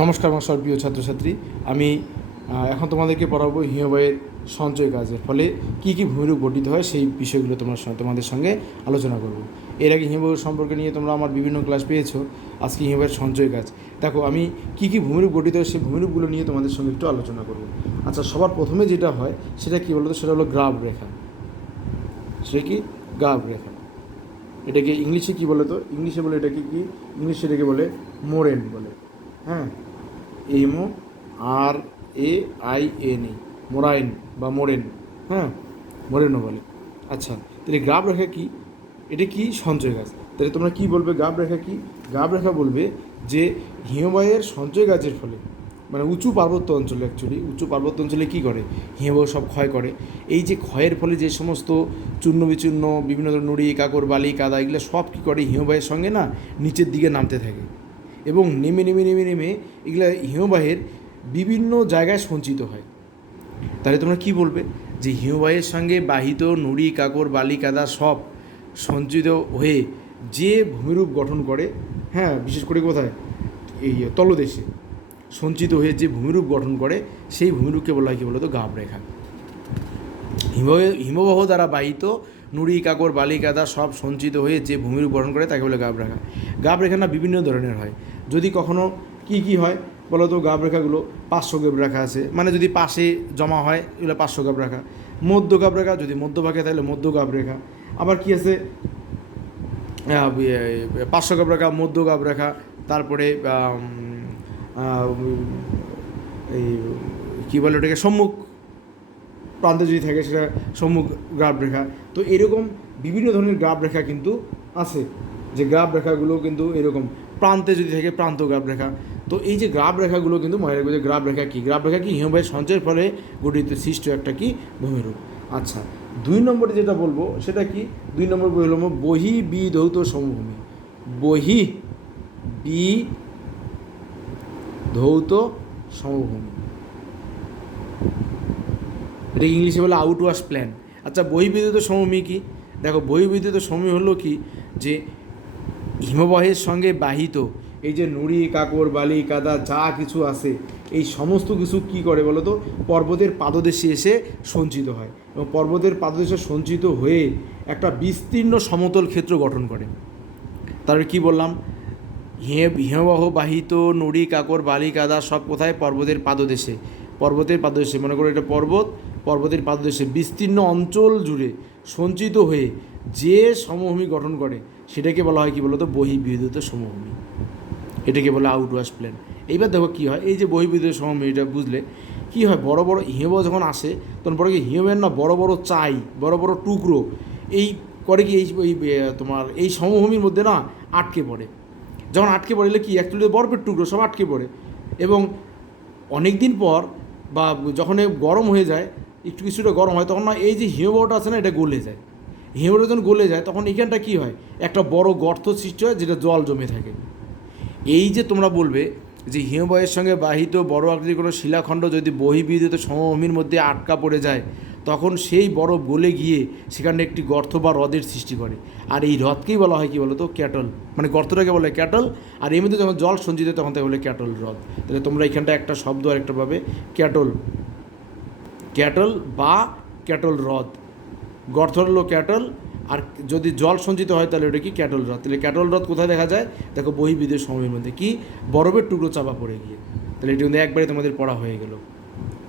নমস্কার আমার প্রিয় ছাত্রছাত্রী। আমি এখন তোমাদেরকে পড়াবো হিমবাহের সঞ্চয় কাজের ফলে কী কী ভূমিরূপ গঠিত হয় সেই বিষয়গুলো তোমাদের সঙ্গে আলোচনা করব। এর আগে হিমবাহ সম্পর্কে নিয়ে তোমরা আমার বিভিন্ন ক্লাস পেয়েছো। আজকে হিমবাহের সঞ্চয় কাজ দেখো, আমি কী কী ভূমিরূপ গঠিত হয় সেই ভূমিরূপগুলো নিয়ে তোমাদের সঙ্গে একটু আলোচনা করব। আচ্ছা, সবার প্রথমে যেটা হয় সেটা কী বলতো, সেটা হলো গ্রাব রেখা। সেটা কি? গ্রাব রেখা। এটাকে ইংলিশে কী বলে? তো ইংলিশে বলে এটাকে কি? ইংলিশে এটাকে বলে মোরেন বলে। হ্যাঁ, MORAINE, মোরাইন বা মোরেন। হ্যাঁ, মোরেনও বলে। আচ্ছা, তাহলে গ্রাব রেখা কি? এটা কি? সঞ্চয় গাছ। তাহলে তোমরা কি বলবে গ্রাব রেখা কি? গ্রাব রেখা বলবে যে হিমবাহের সঞ্চয় গাছের ফলে, মানে উঁচু পার্বত্য অঞ্চলে, উঁচু পার্বত্য অঞ্চলে কী করে? হিমবাহ সব ক্ষয় করে। এই যে ক্ষয়ের ফলে যে সমস্ত চূর্ণ বিচূর্ণ বিভিন্ন ধরনের নুড়ি, কাকর, বালি, কাদা, এগুলো সব কী করে? হিমবাহের সঙ্গে না নিচের দিকে নামতে থাকে এবং নেমে নেমে নেমে নেমে এগুলো হিমবাহের বিভিন্ন জায়গায় সঞ্চিত হয়। তাহলে তোমরা কি বলবে যে হিমবাহের সঙ্গে বাহিত নুড়ি, কাকর, বালি, কাদা সব সঞ্চিত হয়ে যে ভূমিরূপ গঠন করে, হ্যাঁ, বিশেষ করে কোথায়? এই তলদেশে সঞ্চিত হয়ে যে ভূমিরূপ গঠন করে সেই ভূমিরূপকে বলা হয় কী বলতো? গ্রাব রেখা। হিমবাহ দ্বারা বাহিত নুড়ি, কাকর, বালি, কাদা সব সঞ্চিত হয়ে যে ভূমিরূপ গঠন করে তাকে বলে গ্রাব রেখা। গ্রাব রেখা না বিভিন্ন ধরনের হয়। যদি কখনো কি হয় বলো তো? গ্রাব রেখাগুলো পার্শ্ব গ্রাব রেখা আছে, মানে যদি পাশে জমা হয় এগুলো পার্শ্ব গ্রাব রেখা। মধ্য গ্রাব রেখা যদি মধ্যভাগে তাহলে মধ্য গ্রাব রেখা। আবার কি আছে? পার্শ্ব গ্রাব রেখা, মধ্য গ্রাব রেখা, তারপরে এই কী বলে ওটাকে, সম্মুখ প্রান্তে যদি থাকে সেটা সম্মুখ গ্রাব রেখা। তো এরকম বিভিন্ন ধরনের গ্রাব রেখা কিন্তু আছে, যে গ্রাব রেখাগুলো কিন্তু এরকম প্রান্তে যদি থাকে প্রান্ত গ্রাব রেখা। তো এই যে গ্রাব রেখাগুলো কিন্তু মনে রাখবে যে গ্রাব রেখা কী? গ্রাব রেখা কি? হিমবাহের সঞ্চয়ের ফলে গঠিত সৃষ্ট একটা কি? ভূমিরূপ। আচ্ছা, 2 নম্বরে যেটা বলবো সেটা কি? 2 নম্বর হলো বহির্বিধৌত সমভূমি। বহির্বিধৌত সমভূমি, এটা ইংলিশে বলে আউটওয়াশ প্ল্যান। আচ্ছা, বহির্বিধৌত সমভূমি কি? দেখো, বহির্বিধৌত সমভূমি হলো কি? যে হিমবাহের সঙ্গে বাহিত এই যে নুড়ি, কাকর, বালি, কাদা যা কিছু আছে, এই সমস্ত কিছু কি করে বলো তো? পর্বতের পাদদেশে এসে সঞ্চিত হয় এবং পর্বতের পাদদেশে সঞ্চিত হয়ে একটা বিস্তীর্ণ সমতল ক্ষেত্র গঠন করে। তারপরে কি বললাম? হিমবাহ বাহিত নুড়ি, কাকর, বালি, কাদা সব কোথায়? পর্বতের পাদদেশে। পর্বতের পাদদেশে, মনে করো এটা পর্বতের পাদদেশে বিস্তীর্ণ অঞ্চল জুড়ে সঞ্চিত হয়ে যে সমভূমি গঠন করে সেটাকে বলা হয় কি বলতো? বহির্বিধৌত সমভূমি। এটাকে বলে আউটওয়াশ প্ল্যান। এইবার দেখো কী হয়, এই যে বহির্বিধৌত সমভূমি, এটা বুঝলে কী হয়? বড় বড় হিমবাহ যখন আসে তখন পরে কি হিমবাহের না বড় বড় বড় বড় টুকরো এই করে কি এই তোমার এই সমভূমির মধ্যে না আটকে পড়ে। যখন আটকে পড়লে কি, অ্যাকচুয়ালি বরফের টুকরো সব আটকে পড়ে এবং অনেক দিন পর বা যখন গরম হয়ে যায়, একটু কিছুটা গরম হয়, তখন না এই যে হিমবাহটা আছে না এটা গলে যায়। হিমবাহটা যখন গলে যায় তখন এখানটা কী হয়? একটা বড় গর্ত সৃষ্টি হয় যেটা জল জমে থাকে। এই যে তোমরা বলবে যে হিমবাহের সঙ্গে বাহিত বড় আকৃতির কোনো শিলাখণ্ড যদি বহির্বিধৌত সমভূমির মধ্যে আটকা পড়ে যায় তখন সেই বরফ গলে গিয়ে সেখানে একটি গর্ত বা হ্রদের সৃষ্টি করে। আর এই হ্রদকেই বলা হয় কী বলো তো? ক্যাটল। মানে গর্তটাকে বলে ক্যাটল, আর এর মধ্যে যখন জল সঞ্চিত তখন তাকে বলে ক্যাটল হ্রদ। তাহলে তোমরা এখানটা একটা শব্দ আর একটা পাবে, ক্যাটল। ক্যাটল বা ক্যাটল হ্রদ। গর্ত হলো ক্যাটল, আর যদি জল সঞ্চিত হয় তাহলে ওটা কি? ক্যাটল হ্রদ। তাহলে ক্যাটল হ্রদ কোথায় দেখা যায়? দেখো, বহির্বিধৌত সমভূমির মধ্যে। কি? বরফের টুকরো চাপা পড়ে গিয়ে। তাহলে এটি কিন্তু একবারে তোমাদের পড়া হয়ে গেল।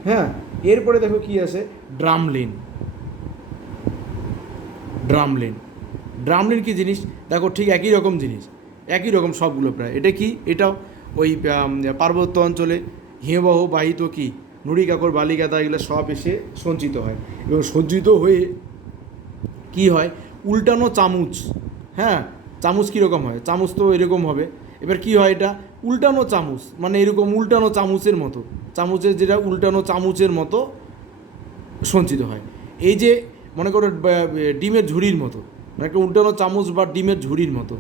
হ্যাঁ, এরপরে দেখো কি আছে? ড্রামলিন। ড্রামলিন ড্রামলিন কী জিনিস? দেখো, ঠিক একই রকম জিনিস, একই রকম সবগুলো প্রায়। এটা কি? এটাও ওই পার্বত্য অঞ্চলে হিমবাহ বাহিত কি নুড়ি, কাকর, বালি, কাদা এগুলো সব এসে সঞ্চিত হয় এবং সঞ্চিত হয়ে কি হয়? উল্টানো চামচ। হ্যাঁ, চামচ কীরকম হয়? চামচ তো এরকম হবে। এবার কি হয়? এটা উল্টানো চামচ, মানে এরকম উল্টানো চামচের মতো, চামচের যেটা উল্টানো চামচের মতো সঞ্চিত হয়। এই যে মনে করো ডিমের ঝুড়ির মতো, মানে একটা উল্টানো চামচ বা ডিমের ঝুড়ির মতো,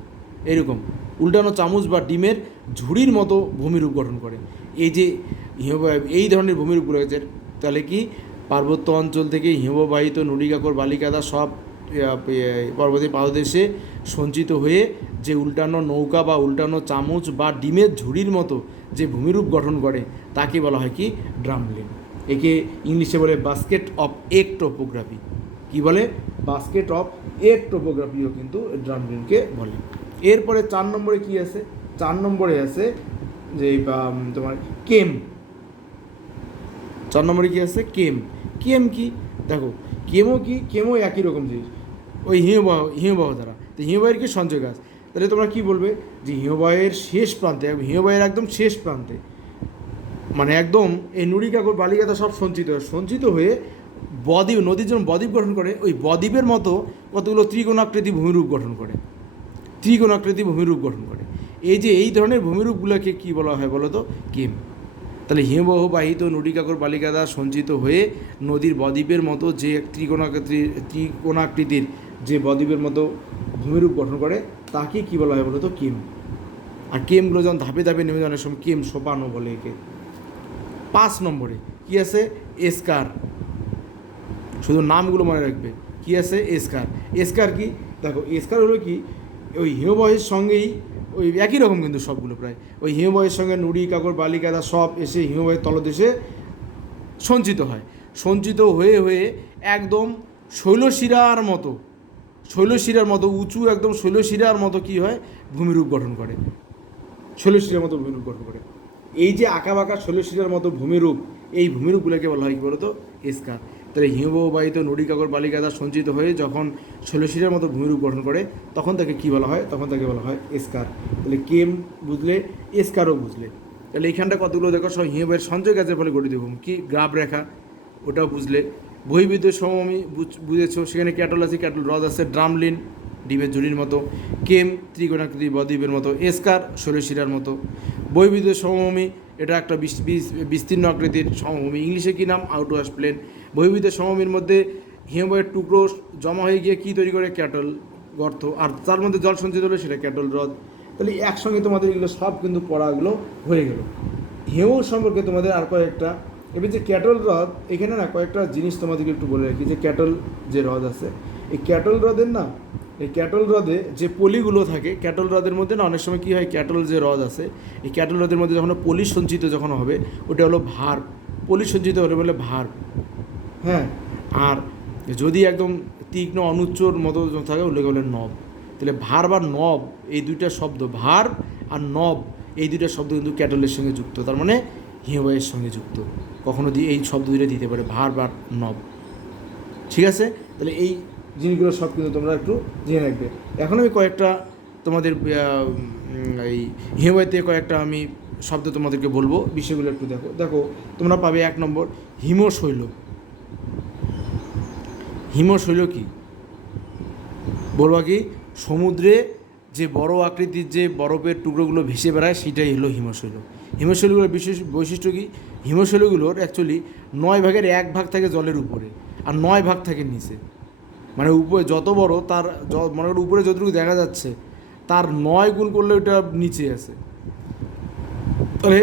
এরকম উল্টানো চামচ বা ডিমের ঝুড়ির মতো ভূমিরূপ গঠন করে। এই যে এই ধরনের ভূমিরূপগুলো হয়েছে। তাহলে কি? পার্বত্য অঞ্চল থেকে হিমবাহিত নুড়ি, কাকর, বালি, কাদা সব পর্বতের পাদদেশে সঞ্চিত হয়ে যে উল্টানো নৌকা বা উল্টানো চামচ বা ডিমের ঝুড়ির মতো যে ভূমিরূপ গঠন করে তাকে বলা হয় কি ড্রামলিন। একে ইংলিশে বলে বাস্কেট অফ এগ টোপোগ্রাফি। কী বলে? বাস্কেট অফ এগ টোপোগ্রাফিও কিন্তু ড্রামলিনকে বলে। এরপরে 4 নম্বরে কি আছে? 4 নম্বরে আছে যে তোমার কেম। 4 নম্বরে কী আছে? কেম। কেম কি? দেখো কেমও কি, কেমও একই রকম জিনিস, ওই হিমবাহ দ্বারা। তো হিমবাহের কি সঞ্চয় গাছ। তাহলে তোমরা কি বলবে যে হিমবাহের শেষ প্রান্তে, হিমবাহের একদম শেষ প্রান্তে, মানে একদম এই নুড়ি কাকর বালিকাতা সব সঞ্চিত হয়ে বদ্বীপ, নদীর যেমন বদ্বীপ গঠন করে, ওই বদ্বীপের মতো কতগুলো ত্রিকোণাকৃতি ভূমিরূপ গঠন করে, ত্রিকোণাকৃতি ভূমিরূপ গঠন করে। এই যে এই ধরনের ভূমিরূপগুলোকে কী বলা হয় বলো তো? কেম। তাহলে হিমবাহ বাহিত নুড়ি কাকর বালিকাদা সঞ্চিত হয়ে নদীর বদ্বীপের মতো যে ত্রিকোণাকৃতির যে বদ্বীপের মতো ভূমিরূপ গঠন করে তাকে কী বলা হয় বলো তো? কেম। আর কেমগুলো যখন ধাপে ধাপে নেমে যাওয়ার সময় কেম সোপানো বলে একে। 5 নম্বরে কী আছে? এসকার। শুধু নামগুলো মনে রাখবে। কী আছে? এসকার। এসকার কি? দেখো এসকার হলো কি, ওই হিমবাহের সঙ্গেই ওই একই রকম কিন্তু সবগুলো প্রায় ওই হিমবাহের সঙ্গে নুড়ি কাকর বালিকাদা সব এসে হিমবাহের তলদেশে সঞ্চিত হয়। সঞ্চিত হয়ে হয়ে একদম শৈলশিরার মতো উঁচু, একদম শৈলশিরার মতো কী হয়? ভূমিরূপ গঠন করে। শৈলশিরার মতো ভূমিরূপ গঠন করে। এই যে আঁকাবাঁকা শৈলশিরার মতো ভূমিরূপ, এই ভূমিরূপগুলোকে বলা হয় কী বলতো? এসকার। তাহলে হিমবাহিত নুড়ি কাকর বালিকাদা সঞ্চিত হয়ে যখন শৈলশিরার মতো ভূমিরূপ গঠন করে তখন তাকে কী বলা হয়? তখন তাকে বলা হয় এসকার। তাহলে কেম বুঝলে, এসকারও বুঝলে। তাহলে এইখানটা কতগুলো দেখো সব হিমবাহের সঞ্চয় গাছের ফলে গঠিত ভূমি। কি গ্রাফ রেখা, ওটাও বুঝলে। বহির্বিদ্যুৎ সমভূমি বুঝেছো, সেখানে ক্যাটল আছে, ক্যাটল হ্রদ আছে, ড্রামলিন ডিমের ঝুড়ির মতো, কেম ত্রিকোণাকৃতি বদ্বীপের মতো, এসকার শৈলশিরার মতো। বহির্বিদ্যুৎ সমভূমি এটা একটা বিস্তীর্ণ আকৃতির সমভূমি, ইংলিশে কী নাম? আউটওয়াশ প্লেন। বহির্বিদ্যুৎ সমভূমির মধ্যে হিমবাহের টুকরো জমা হয়ে গিয়ে কী তৈরি করে? ক্যাটল গর্ত, আর তার মধ্যে জল সঞ্চিত হলে সেটা ক্যাটল হ্রদ। তাহলে একসঙ্গে তোমাদের এগুলো সব কিন্তু পড়াগুলো হয়ে গেল। হিম সম্পর্কে তোমাদের আর কয়েকটা, এবার যে ক্যাটল হ্রদ, এখানে না কয়েকটা জিনিস তোমাদেরকে একটু বলে রাখি। যে ক্যাটল যে হ্রদ আছে, এই ক্যাটল হ্রদের না, এই ক্যাটল হ্রদে যে পলিগুলো থাকে, ক্যাটল হ্রদের মধ্যে না অনেক সময় কী হয়? ক্যাটল যে হ্রদ আছে, এই ক্যাটল হ্রদের মধ্যে যখন পলি সঞ্চিত যখন হবে, ওটা হলো ভার। পলি সঞ্চিত হলে বলে ভার। হ্যাঁ, আর যদি একদম তীক্ষ্ণ অনুচ্চর মতো থাকে ওগুলোকে বলে নব। তাহলে ভার বা নব, এই দুইটা শব্দ, ভার আর নব, এই দুইটা শব্দ কিন্তু ক্যাটলের সঙ্গে যুক্ত, তার মানে হিমবাহের সঙ্গে যুক্ত। কখনো এই শব্দ দুইটা দিতে পারে, ভার বা নব। ঠিক আছে? তাহলে এই জিনিসগুলো সব কিন্তু তোমরা একটু জেনে রাখবে। এখন আমি কয়েকটা তোমাদের এই হিমবাহেতে কয়েকটা আমি শব্দ তোমাদেরকে বলবো, বিষয়গুলো একটু দেখো তোমরা পাবে। 1 নম্বর হিমশৈল। হিমশৈল কি বলবা? কি সমুদ্রে যে বড় আকৃতির যে বরফের টুকরোগুলো ভেসে বেড়ায় সেটাই হলো হিমশৈল। হিমশৈলগুলোর বিশেষ বৈশিষ্ট্য কী? হিমশৈলগুলোর অ্যাকচুয়ালি 9 ভাগের 1 ভাগ থাকে জলের উপরে আর 9 ভাগ থাকে নিচে। মানে উপরে যত বড় তার, মনে করো উপরে যতটুকু দেখা যাচ্ছে তার 9 গুণ করলে ওটা নিচে আছে। তাহলে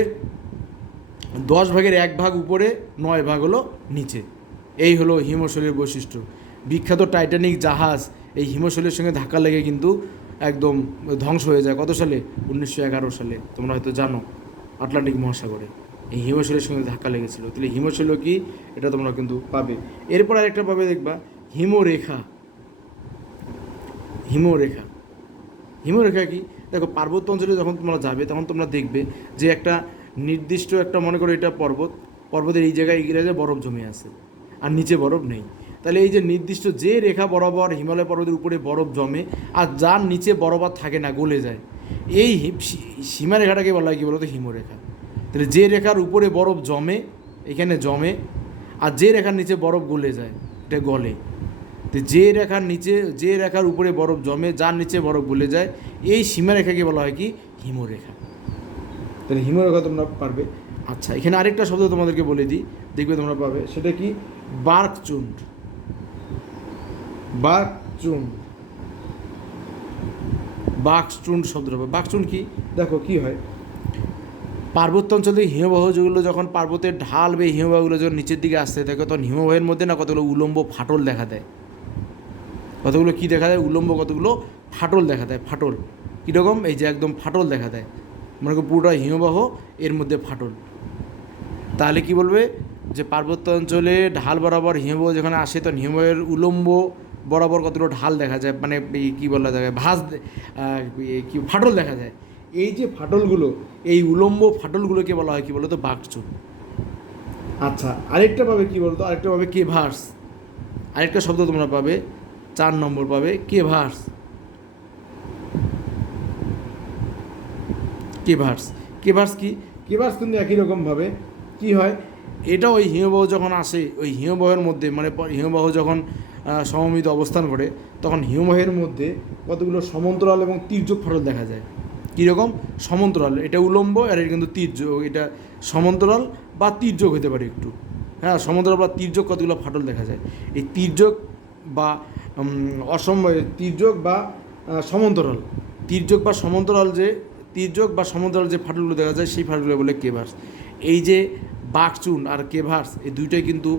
10 ভাগের 1 ভাগ উপরে, 9 ভাগ হলো নিচে। এই হলো হিমশৈলের বৈশিষ্ট্য। বিখ্যাত টাইটানিক জাহাজ এই হিমশৈলের সঙ্গে ধাক্কা লেগে কিন্তু একদম ধ্বংস হয়ে যায়। কত সালে? 1911 সালে। তোমরা হয়তো জানো, আটলান্টিক মহাসাগরে এই হিমশৈলের সঙ্গে ধাক্কা লেগেছিল। তাহলে হিমশৈল কি, এটা তোমরা কিন্তু পাবে। এরপর আরেকটা পাবে, দেখবা হিমরেখা। হিমরেখা, হিমরেখা কি? দেখো পার্বত্য অঞ্চলে যখন তোমরা যাবে তখন তোমরা দেখবে যে একটা নির্দিষ্ট একটা, মনে করো এটা পর্বতের এই জায়গায় বরফ জমে আছে আর নিচে বরফ নেই। তাহলে এই যে নির্দিষ্ট যে রেখা বরাবর হিমালয় পর্বতের উপরে বরফ জমে আর যার নিচে বরফ আর থাকে না, গলে যায়, এই সীমারেখাটাকে বলা হয় কী বলতো? হিমরেখা। তাহলে যে রেখার উপরে বরফ জমে, এখানে জমে, আর যে রেখার নিচে বরফ গলে যায়, এটা গলে। তো যে রেখার উপরে বরফ জমে, যার নিচে বরফ গলে যায়, এই সীমারেখাকে বলা হয় কি? হিমরেখা। তাহলে হিমরেখা তোমরা পারবে। আচ্ছা, এখানে আরেকটা শব্দ তোমাদেরকে বলে দিই, দেখবে তোমরা পাবে। সেটা কি? বার্কচুন্ড। বার্কচুন্ড শব্দটা পাবে। বার্কচুন্ড কি? দেখো কি হয়, পার্বত্য অঞ্চলে হিমবাহ যেগুলো যখন পার্বতের ঢাল বা হিমবাহগুলো যখন নিচের দিকে আসতে থাকে তখন হিমবাহের মধ্যে না কতগুলো উলম্ব ফাটল দেখা দেয়। কতগুলো কি দেখা দেয়? উলম্ব কতগুলো ফাটল দেখা দেয়। ফাটল কীরকম, এই যে একদম ফাটল দেখা দেয়, মনে করো পুরোটা হিমবাহ, এর মধ্যে ফাটল। তাহলে কি বলবে যে পার্বত্য অঞ্চলে ঢাল বরাবর হিমবাহ যেখানে আসে তখন হিমবাহের উলম্ব বরাবর কতগুলো ঢাল দেখা যায়, মানে কী বলা যায়, কি ফাটল দেখা যায়। এই যে ফাটলগুলো, এই উলম্ব ফাটলগুলোকে বলা হয় কী বলো তো, বাকচুন। আচ্ছা, আরেকটা পাবে কী বলো তো, আরেকটা পাবে কেভার্স। আরেকটা শব্দ তোমরা পাবে, 4 নম্বর পাবে কেভার্স। কেভার্স, কেভার্স কি, কেভার্স কিন্তু একই রকমভাবে কী হয়, এটা ওই হিমবাহ যখন আসে, ওই হিমবাহের মধ্যে মানে হিমবাহ যখন সমমিত অবস্থান করে, তখন হিমবাহের মধ্যে কতগুলো সমান্তরাল এবং তির্যক ফাটল দেখা যায়। কীরকম, সমান্তরাল, এটা উলম্ব আর এটা কিন্তু তির্যক, এটা সমান্তরাল বা তির্যক হতে পারে একটু, হ্যাঁ, সমান্তরাল বা তির্যক কতগুলো ফাটল দেখা যায়। এই তির্যক বা তির্যক বা সমান্তরাল, তির্যক বা সমান্তরাল যে তির্যক বা সমান্তরাল যে ফাটলগুলো দেখা যায় সেই ফাটলগুলো বলে কেভার্স। এই যে বাকচুন আর কেভার্স, এই দুইটাই কিন্তু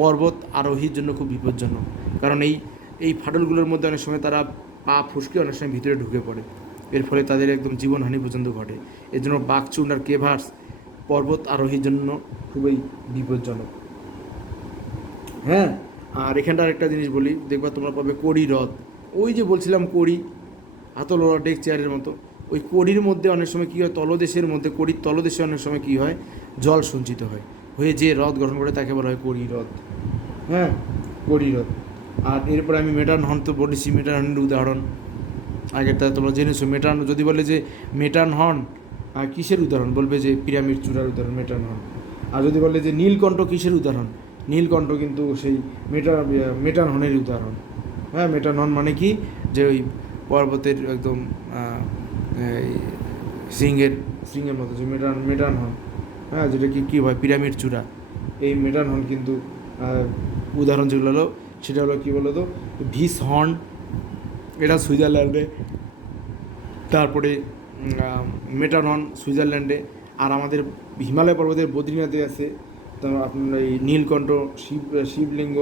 পর্বত আরোহীর জন্য খুব বিপজ্জনক, কারণ এই ফাটলগুলোর মধ্যে অনেক সময় তারা পা ফুসকে অনেক সময় ভিতরে ঢুকে পড়ে, এর ফলে তাদের একদম জীবনহানি পর্যন্ত ঘটে। এর জন্য বাকচুন আর কেভার্স পর্বত আরোহীর জন্য খুবই বিপজ্জনক। হ্যাঁ, আর এখানটা আরেকটা জিনিস বলি, দেখবা তোমরা পাবে কড়ি হ্রদ। ওই যে বলছিলাম কড়ি, হাতলওয়ালা ডেক চেয়ারের মতো, ওই কড়ির মধ্যে অনেক সময় কী হয়, তলদেশের মধ্যে, কড়ির তলদেশে অনেক সময় কী হয়, জল সঞ্চিত হয়, হয়ে যে হ্রদ গঠন করে তাকে বলা হয় কড়ি হ্রদ। হ্যাঁ, কড়ি হ্রদ। আর এরপরে আমি মেটারহন তো বলেছি, মেটারহনের উদাহরণ আগেরটা তোমরা জেনেছো। মেটারহন যদি বলে যে মেটারহন কিসের উদাহরণ, বলবে যে পিরামিড চূড়ার উদাহরণ মেটারহন। আর যদি বলে যে নীলকণ্ঠ কিসের উদাহরণ, নীলকণ্ঠ কিন্তু সেই মেটারহনের উদাহরণ। হ্যাঁ, মেটারহন মানে কি, যে ওই পর্বতের একদম সিংহের মতো যে মেটারহন, হ্যাঁ, যেটা কী হয় পিরামিড চূড়া, এই মেটারহন কিন্তু উদাহরণ যেগুলো হলো সেটা হলো কী বলো তো, ভিসহর্ন, এটা সুইজারল্যান্ডে, তারপরে মেটারহন সুইজারল্যান্ডে, আর আমাদের হিমালয় পর্বতের বদ্রীনাথে আছে তারপর আপনার এই নীলকণ্ঠ, শিবলিঙ্গ,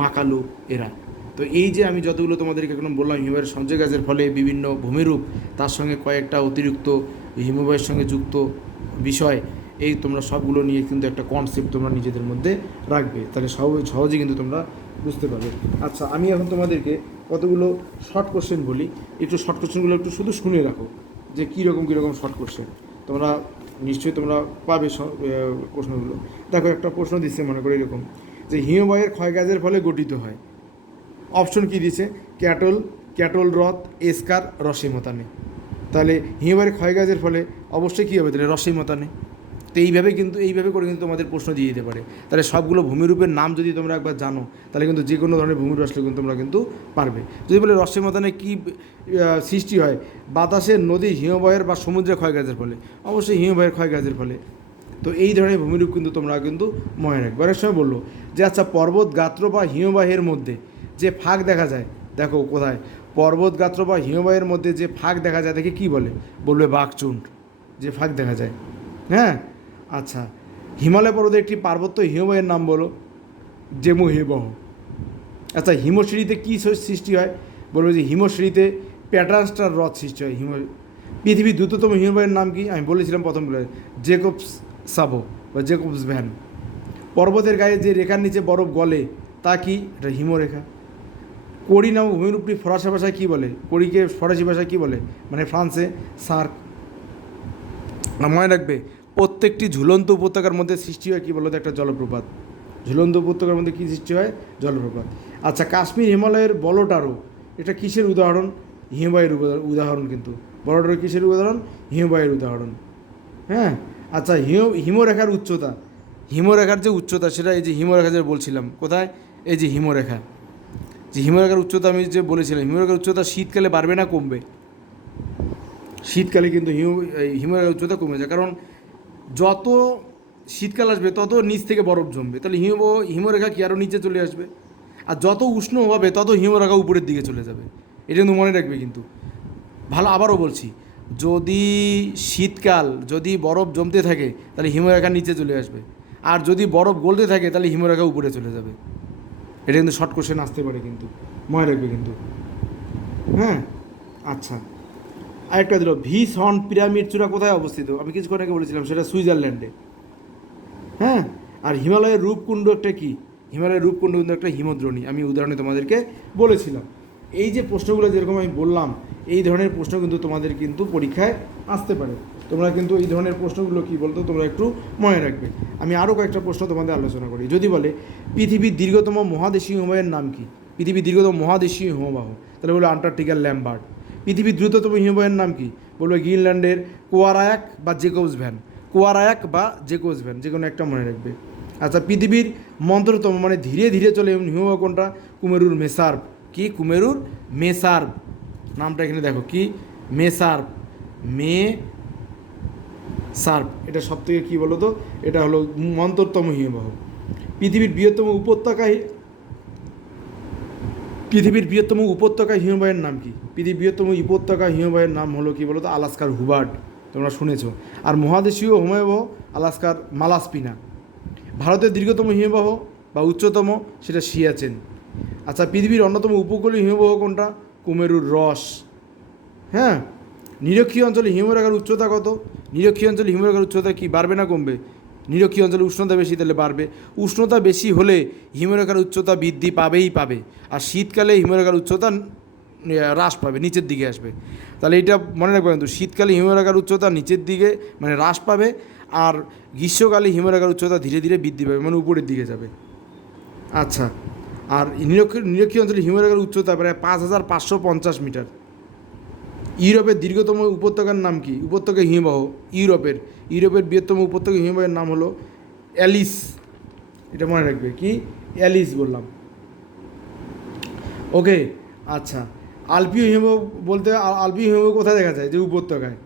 মাকালু, এরা। তো এই যে আমি যতগুলো তোমাদেরকে এখন বললাম হিমবাহের সঞ্চয় গাছের ফলে বিভিন্ন ভূমিরূপ, তার সঙ্গে কয়েকটা অতিরিক্ত হিমবাহের সঙ্গে যুক্ত বিষয়, এই তোমরা সবগুলো নিয়ে কিন্তু একটা কনসেপ্ট তোমরা নিজেদের মধ্যে রাখবে, তাহলে সহজেই কিন্তু তোমরা বুঝতে পারবে। আচ্ছা, আমি এখন তোমাদেরকে কতগুলো শর্ট কোশ্চেন বলি, একটু শর্ট কোশ্চেনগুলো একটু শুধু শুনে রাখো যে কীরকম শর্ট কোশ্চেন তোমরা নিশ্চয়ই তোমরা পাবে প্রশ্নগুলো। দেখো, একটা প্রশ্ন দিচ্ছে মনে করে এরকম, যে হিমবাহের ক্ষয়কাজের ফলে গঠিত হয়, অপশন কী দিচ্ছে, ক্যাটল হ্রদ, এসকার, রসইমতানে। তাহলে হিমবাহের ক্ষয়কাজের ফলে অবশ্যই কী হবে, তাহলে রসইমতানে। তো এইভাবে করে কিন্তু তোমাদের প্রশ্ন দিয়ে দিতে পারে। তাহলে সবগুলো ভূমিরূপের নাম যদি তোমরা একবার জানো, তাহলে কিন্তু যে কোনো ধরনের ভূমিরূপ আসলে কিন্তু তোমরা কিন্তু পারবে। যদি বলে রসইমতানে কী সৃষ্টি হয়, বাতাসের, নদী, হিমবাহের বা সমুদ্রের ক্ষয়কাজের ফলে, অবশ্যই হিমবাহের ক্ষয়কাজের ফলে। তো এই ধরনের ভূমিরূপ কিন্তু তোমরা কিন্তু মনে রাখবে। অনেক সময় বললো যে আচ্ছা, পর্বত গাত্র বা হিমবাহের মধ্যে যে ফাঁক দেখা যায়, দেখো কোথায়, পর্বত গাত্র বা হিমবাহের মধ্যে যে ফাঁক দেখা যায় দেখে কী বলে, বলবে বাকচুন, যে ফাঁক দেখা যায়। হ্যাঁ, আচ্ছা, হিমালয় পর্বতের একটি পার্বত্য হিমবাহের নাম বলো, জেমু হিমবাহ। আচ্ছা, হিমশ্রীতে কী সৃষ্টি হয়, বলবে যে হিমশ্রীতে প্যাটার্নস্টার হ্রদ সৃষ্টি হয়। পৃথিবীর দ্রুততম হিমবাহের নাম কি, আমি বলেছিলাম প্রথম বলে, জেকবস সাবো বা জেকবস ভ্যান। পর্বতের গায়ে যে রেখার নিচে বরফ গলে তা কি, এটা হিমরেখা। কড়ি নাম ভূমিরূপটি ফরাসি ভাষায় কী বলে, কড়িকে ফরাসি ভাষায় কী বলে, মানে ফ্রান্সে সার্ক। মনে রাখবে, প্রত্যেকটি ঝুলন্ত উপত্যকার মধ্যে সৃষ্টি হয় কী বলো তো, একটা জলপ্রপাত। ঝুলন্ত উপত্যকার মধ্যে কী সৃষ্টি হয়, জলপ্রপাত। আচ্ছা, কাশ্মীর হিমালয়ের বলটারো, এটা কিসের উদাহরণ, হিমবাহের উদাহরণ কিন্তু। বলটারো কিসের উদাহরণ, হিমবাহের উদাহরণ। হ্যাঁ, আচ্ছা, হিমরেখার উচ্চতা, হিমরেখার যে উচ্চতা সেটা এই যে হিমরেখা যে বলছিলাম, কোথায়, এই যে হিমরেখা, যে হিমরেখার উচ্চতা আমি যে বলেছিলাম, হিমরেখার উচ্চতা শীতকালে বাড়বে না কমবে, শীতকালে কিন্তু হিমরেখার উচ্চতা কমে যায়, কারণ যত শীতকাল আসবে তত নিচ থেকে বরফ জমবে, তাহলে হিমরেখা কি আরও নিচে চলে আসবে, আর যত উষ্ণ হবে তত হিমরেখা উপরের দিকে চলে যাবে। এটা কিন্তু মনে রাখবে কিন্তু ভালো। আবারও বলছি, যদি শীতকাল, যদি বরফ জমতে থাকে তাহলে হিমরেখা নিচে চলে আসবে, আর যদি বরফ গলতে থাকে তাহলে হিমরেখা উপরে চলে যাবে। এটা কিন্তু শর্ট কোশ্চেন আসতে পারে কিন্তু, মনে রাখবে কিন্তু। হ্যাঁ, আচ্ছা, আরেকটা দিল ভিস হর্ন পিরামিড চূড়া কোথায় অবস্থিত? আমি কিছুক্ষণ আগে বলেছিলাম সেটা সুইজারল্যান্ডে। হ্যাঁ, আর হিমালয়ের রূপকুণ্ড একটা কি? হিমালয়ের রূপকুণ্ড কিন্তু একটা হিমদ্রোণী, আমি উদাহরণে তোমাদেরকে বলেছিলাম। এই যে প্রশ্নগুলো যেরকম আমি বললাম, এই ধরনের প্রশ্ন কিন্তু তোমাদের কিন্তু পরীক্ষায় আসতে পারে। তোমরা কিন্তু এই ধরনের প্রশ্নগুলো কী বলতো তোমরা একটু মনে রাখবে। আমি আরও কয়েকটা প্রশ্ন তোমাদের আলোচনা করি। যদি বলে পৃথিবীর দীর্ঘতম মহাদেশীয় হিমবাহের নাম কি? পৃথিবীর দীর্ঘতম মহাদেশীয় হিমবাহ, তাহলে বলবো আন্টার্কটিকার ল্যাম্বার্ট। পৃথিবীর দ্রুততম হিমবাহের নাম কি? বলবে গ্রিনল্যান্ডের কোয়ারায়াক বা জেকবস ভ্যান। কোয়ারায়াক বা জেকবস ভ্যান, যে কোনো একটা মনে রাখবে। আচ্ছা, পৃথিবীর মন্ত্রতম মানে ধীরে ধীরে চলে হিমবাহ কোনটা? কুমেরুর মেসার্ভ। কি? কুমেরুর মেসার্ভ। নামটা এখানে দেখো কি? মেসার্ভ, মেসার্ভ। এটা সব থেকে কী বলো তো, এটা হলো মন্ত্রতম হিমবাহ। পৃথিবীর বৃহত্তম উপত্যকা হিমবাহের নাম কি? পৃথিবীর বৃহত্তম উপত্যকা হিমবাহের নাম হলো কি বলো তো? আলাস্কার হুবার্ড, তোমরা শুনেছো। আর মহাদেশীয় হিমবাহ আলাস্কার মালাস্পিনা। ভারতের দীর্ঘতম হিমবাহ বা উচ্চতম সেটা সিয়াচেন। আচ্ছা, পৃথিবীর অন্যতম উপকূলীয় হিমবাহ কোনটা? কুমেরুর রস। হ্যাঁ, নিরক্ষীয় অঞ্চলে হিমরেখার উচ্চতা কত? নিরক্ষীয় অঞ্চলে হিমরেখার উচ্চতা কি বাড়বে না কমবে? নিরক্ষীয় অঞ্চলে উষ্ণতা বেশি, তাহলে বাড়বে। উষ্ণতা বেশি হলে হিমরেখার উচ্চতা বৃদ্ধি পাবেই পাবে, আর শীতকালে হিমরেখার উচ্চতা হ্রাস পাবে, নিচের দিকে আসবে। তাহলে এটা মনে রাখবে কিন্তু, শীতকালে হিমরেখার উচ্চতা নিচের দিকে মানে হ্রাস পাবে, আর গ্রীষ্মকালে হিমরেখার উচ্চতা ধীরে ধীরে বৃদ্ধি পাবে, মানে উপরের দিকে যাবে। আচ্ছা, আর নিরক্ষীয় অঞ্চলে হিমরেখার উচ্চতা প্রায় 5550 মিটার। ইউরোপের দীর্ঘতম উপত্যকার নাম কি? উপত্যকা হিমবাহ ইউরোপের বৃহত্তম উপত্যকা হিমবাহের নাম হলো অ্যালিস। এটা মনে রাখবে কি? অ্যালিস বললাম। ওকে। আচ্ছা, আলপীয় হিমবাহ বলতে আলপীয় হিমবাহ কোথায় দেখা যায়? যে উপত্যকায়।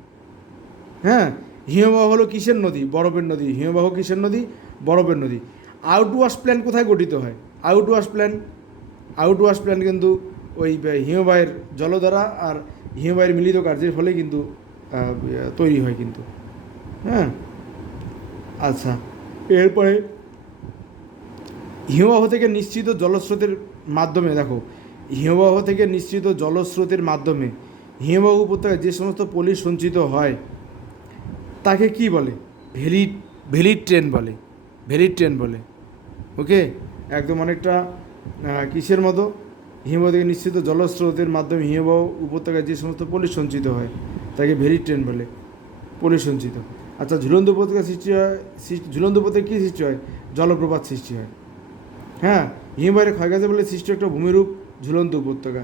হ্যাঁ, হিমবাহ হলো কিসের নদী? বরফের নদী। হিমবাহ কিসের নদী? বরফের নদী। আউটওয়াশ প্ল্যান কোথায় গঠিত হয়? আউটওয়াশ প্ল্যান কিন্তু ওই হিমবাহের জলধারা আর হিমবাহের মিলিত কার্যের ফলে কিন্তু তৈরি হয় কিন্তু। হ্যাঁ, আচ্ছা, এরপরে হিমবাহ থেকে নিঃসৃত জলস্রোতের মাধ্যমে, দেখো হিমবাহ থেকে নিঃসৃত জলস্রোতের মাধ্যমে হিমবাহ উপত্যকায় যে সমস্ত পলি সঞ্চিত হয় তাকে কি বলে? ভ্যালিড ট্রেন বলে। ওকে, একদম অনেকটা কিসের মতো? হিমবাহ থেকে নিঃসৃত জলস্রোতের মাধ্যমে হিমবাহ উপত্যকায় যে সমস্ত পলি সঞ্চিত হয় তাকে ভ্যালিড ট্রেন বলে, পলি সঞ্চিত। আচ্ছা, ঝুলন্ত উপত্যকা ঝুলন্ত উপত্যকা কী সৃষ্টি হয়? জলপ্রপাত সৃষ্টি হয়। হ্যাঁ, হিমবাহের ক্ষয়গাছের ফলে সৃষ্টি একটা ভূমিরূপ ঝুলন্ত উপত্যকা।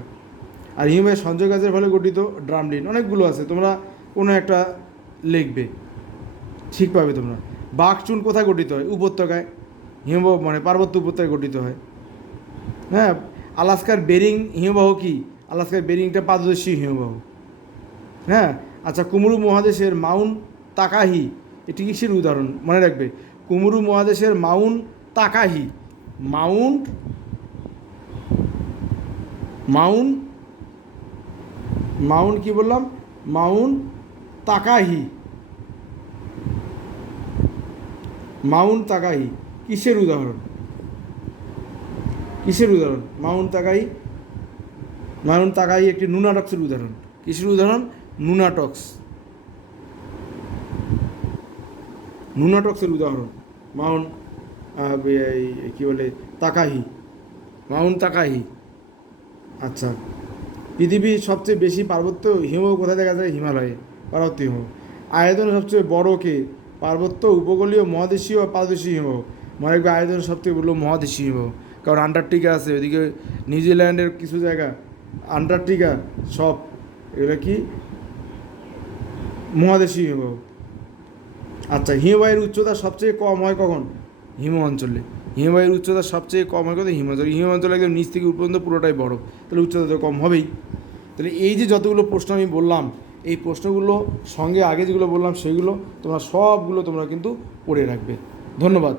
আর হিমবাহের সঞ্চয় গাছের ফলে গঠিত ড্রামলিন। অনেকগুলো আছে, তোমরা কোনো একটা লিখবে, ঠিক পাবে তোমরা। বাঘচুন কোথায় গঠিত হয়? উপত্যকায়। হিমবাহ মানে পার্বত্য উপত্যকায় গঠিত হয়। হ্যাঁ, আলাস্কার বেরিং হিমবাহ কি? আলাস্কার বেরিংটা পাদদেশীয় হিমবাহ। হ্যাঁ, আচ্ছা, কুমেরু মহাদেশের মাউন্ট তাকাহি এটি কিসের উদাহরণ? মনে রাখবে, কুমেরু মহাদেশের মাউন্ট তাকাহি। মাউন্ট কি বললাম? মাউন্ট তাকাহি। কিসের উদাহরণ? মাউন্ট তাকাহি একটি নুনাটক্সের উদাহরণ। কিসের উদাহরণ? নুনাটক্সের উদাহরণ মাউন্ট কী বলে? মাউন্ট তাকাহি। আচ্ছা, পৃথিবীর সবচেয়ে বেশি পার্বত্য হিমবাহ কোথায় দেখা যায়? হিমালয়ে, পার্বত্য হিমবাহ। আয়তনে সবচেয়ে বড় কে? পার্বত্য, উপকূলীয়, মহাদেশীয়, পাদদেশীয় হিমবাহ। মনে রাখবে, আয়তনে সবথেকে বললো মহাদেশীয় হিমবাহ, কারণ আন্টার্কটিকা আছে ওইদিকে, নিউজিল্যান্ডের কিছু জায়গা, আন্টার্কটিকা, সব এগুলো কি? মহাদেশীয় হিমবাহ। আচ্ছা, হিমবাহের উচ্চতা সবচেয়ে কম হয় কখন? হিম অঞ্চলে। হিমবাহের উচ্চতা সবচেয়ে কম হয় কত? হিম অঞ্চলে একদম নিচ থেকে উপর পর্যন্ত পুরোটাই বরফ, তাহলে উচ্চতা তো কম হবেই। তাহলে এই যে যতগুলো প্রশ্ন আমি বললাম, এই প্রশ্নগুলো সঙ্গে আগে যেগুলো বললাম সেগুলো তোমরা সবগুলো তোমরা কিন্তু পড়ে রাখবে। ধন্যবাদ।